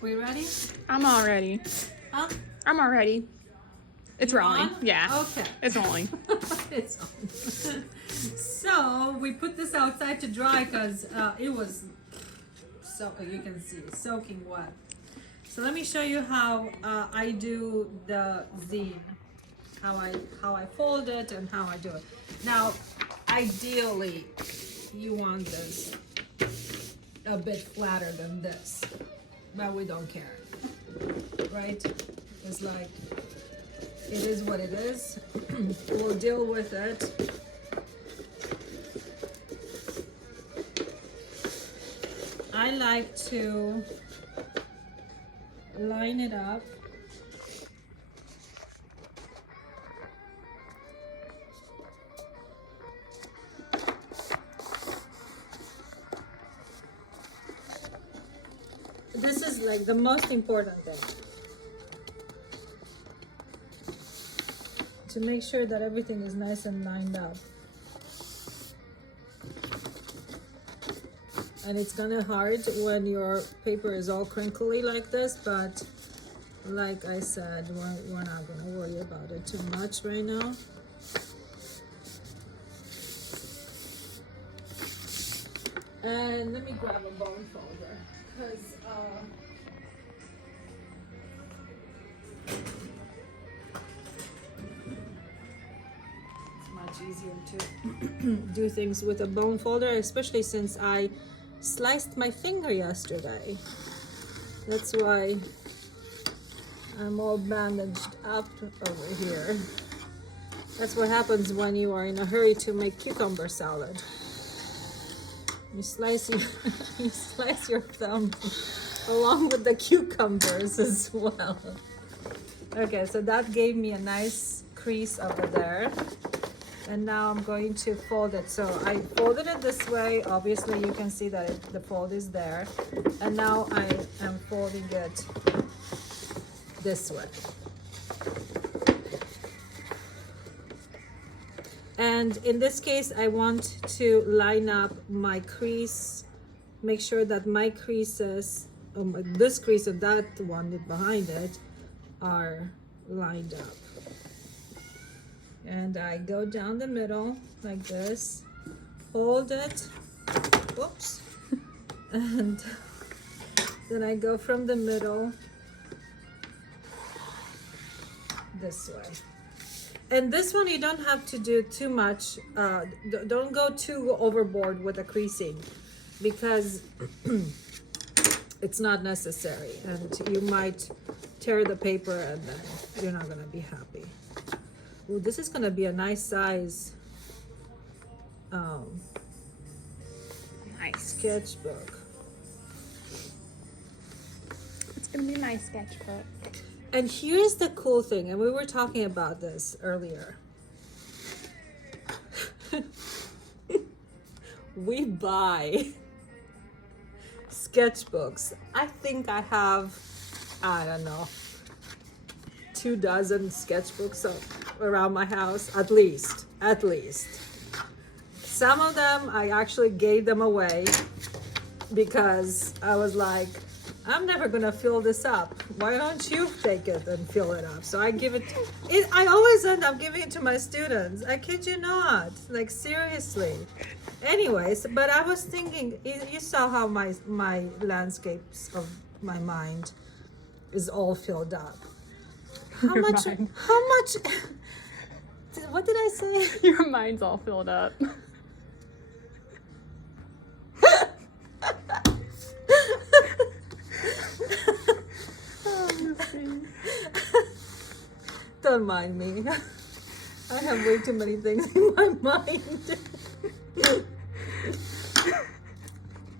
We ready? I'm all ready. Huh? I'm all ready. It's rolling. On? Yeah. Okay. It's rolling. It's on. So we put this outside to dry because it was, so you can see, soaking wet. So let me show you how I do the zine, how I fold it and how I do it. Now, ideally, you want this a bit flatter than this, but we don't care, right? It's like, it is what it is. We'll deal with it. I like to line it up. This is like the most important thing. To make sure that everything is nice and lined up. And it's kind of hard when your paper is all crinkly like this, but like I said, we're not going to worry about it too much right now. And let me grab a bone folder, because it's much easier to do things with a bone folder, especially since I sliced my finger yesterday. That's why I'm all bandaged up over here. That's what happens when you are in a hurry to make cucumber salad. You slice your thumb along with the cucumbers as well. Okay, so that gave me a nice crease over there. And now I'm going to fold it. So I folded it this way. Obviously you can see that the fold is there. And now I am folding it this way. And in this case, I want to line up my crease, make sure that my creases, this crease and that one behind it, are lined up. And I go down the middle like this, hold it, whoops, and then I go from the middle this way. And this one, you don't have to do too much. Don't go too overboard with the creasing, because it's not necessary. And you might tear the paper and then you're not gonna be happy. Well, this is gonna be a nice size Nice. sketchbook. It's gonna be a nice sketchbook. And here's the cool thing, and we were talking about this earlier. We buy sketchbooks. I think I have, I don't know, 24 sketchbooks around my house, at least. Some of them I actually gave them away because I was like, I'm never gonna fill this up. Why don't you take it and fill it up? So I give it, I always end up giving it to my students. I kid you not, like seriously. Anyways, but I was thinking, you saw how my landscapes of my mind is all filled up. How Your much, mind. what did I say? Your mind's all filled up. Don't mind me. I have way too many things in my mind.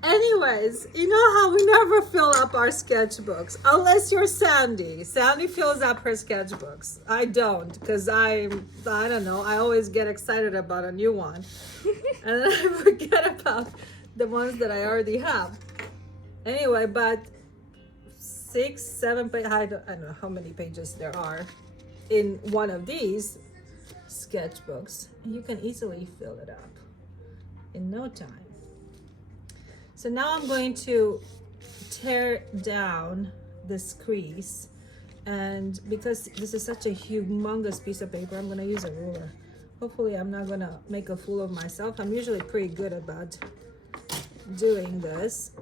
Anyways, you know how we never fill up our sketchbooks, unless you're Sandy. Sandy fills up her sketchbooks. I don't, because I don't know, I always get excited about a new one. And then I forget about the ones that I already have. Anyway, but 6, 7 pages, I don't know how many pages there are in one of these sketchbooks. You can easily fill it up in no time. So now I'm going to tear down this crease. And because this is such a humongous piece of paper, I'm gonna use a ruler. Hopefully I'm not gonna make a fool of myself. I'm usually pretty good about doing this.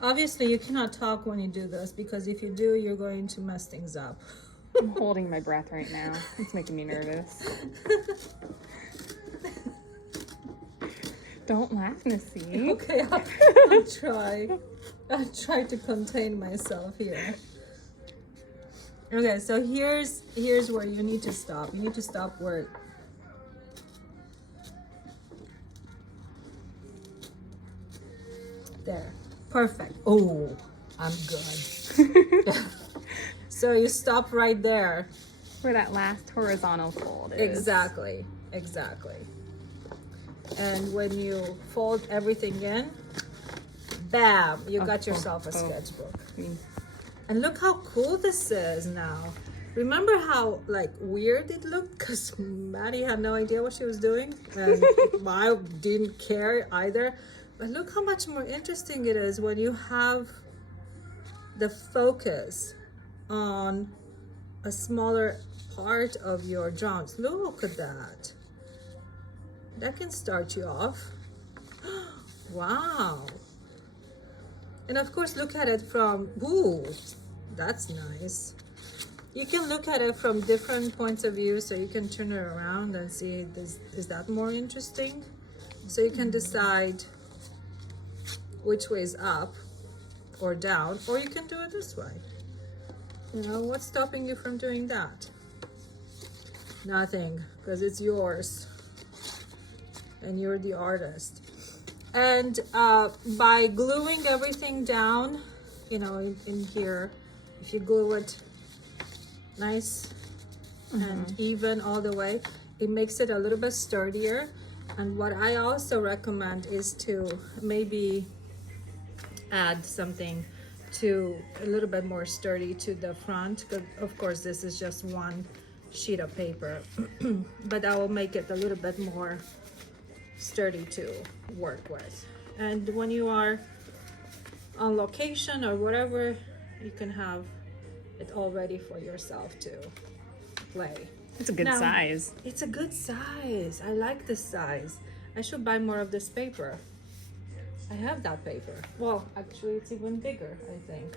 Obviously, you cannot talk when you do this because if you do, you're going to mess things up. I'm holding my breath right now. It's making me nervous. Don't laugh, Missy. Okay, I'll try to contain myself here. Okay, so here's where you need to stop. You need to stop where there. Perfect. Oh, I'm good. So you stop right there. Where that last horizontal fold is. Exactly. And when you fold everything in, bam, you got yourself a sketchbook. And look how cool this is now. Remember how like weird it looked? Because Maddie had no idea what she was doing. And I didn't care either. But look how much more interesting it is when you have the focus on a smaller part of your drawings. Look at that. That can start you off. Wow. And of course, look at it from, ooh, that's nice. You can look at it from different points of view, so you can turn it around and see, is that more interesting? So you can decide which way is up or down, or you can do it this way. You know, what's stopping you from doing that? Nothing, because it's yours and you're the artist. And by gluing everything down, you know, in here, if you glue it nice and even all the way, it makes it a little bit sturdier. And what I also recommend is to maybe add something to a little bit more sturdy to the front. Of course, this is just one sheet of paper, but I will make it a little bit more sturdy to work with. And when you are on location or whatever, you can have it all ready for yourself to play. It's a good size. It's a good size. I like this size. I should buy more of this paper. I have that paper. Well, actually, it's even bigger, I think.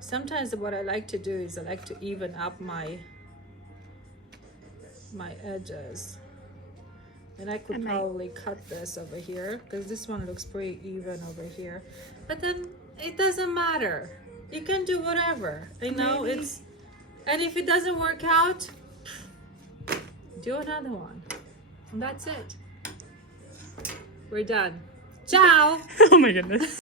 Sometimes what I like to do is I like to even up my edges. And I could probably cut this over here because this one looks pretty even over here. But then it doesn't matter. You can do whatever, you know. Maybe. And if it doesn't work out, do another one. And that's it. We're done. Ciao. Oh my goodness.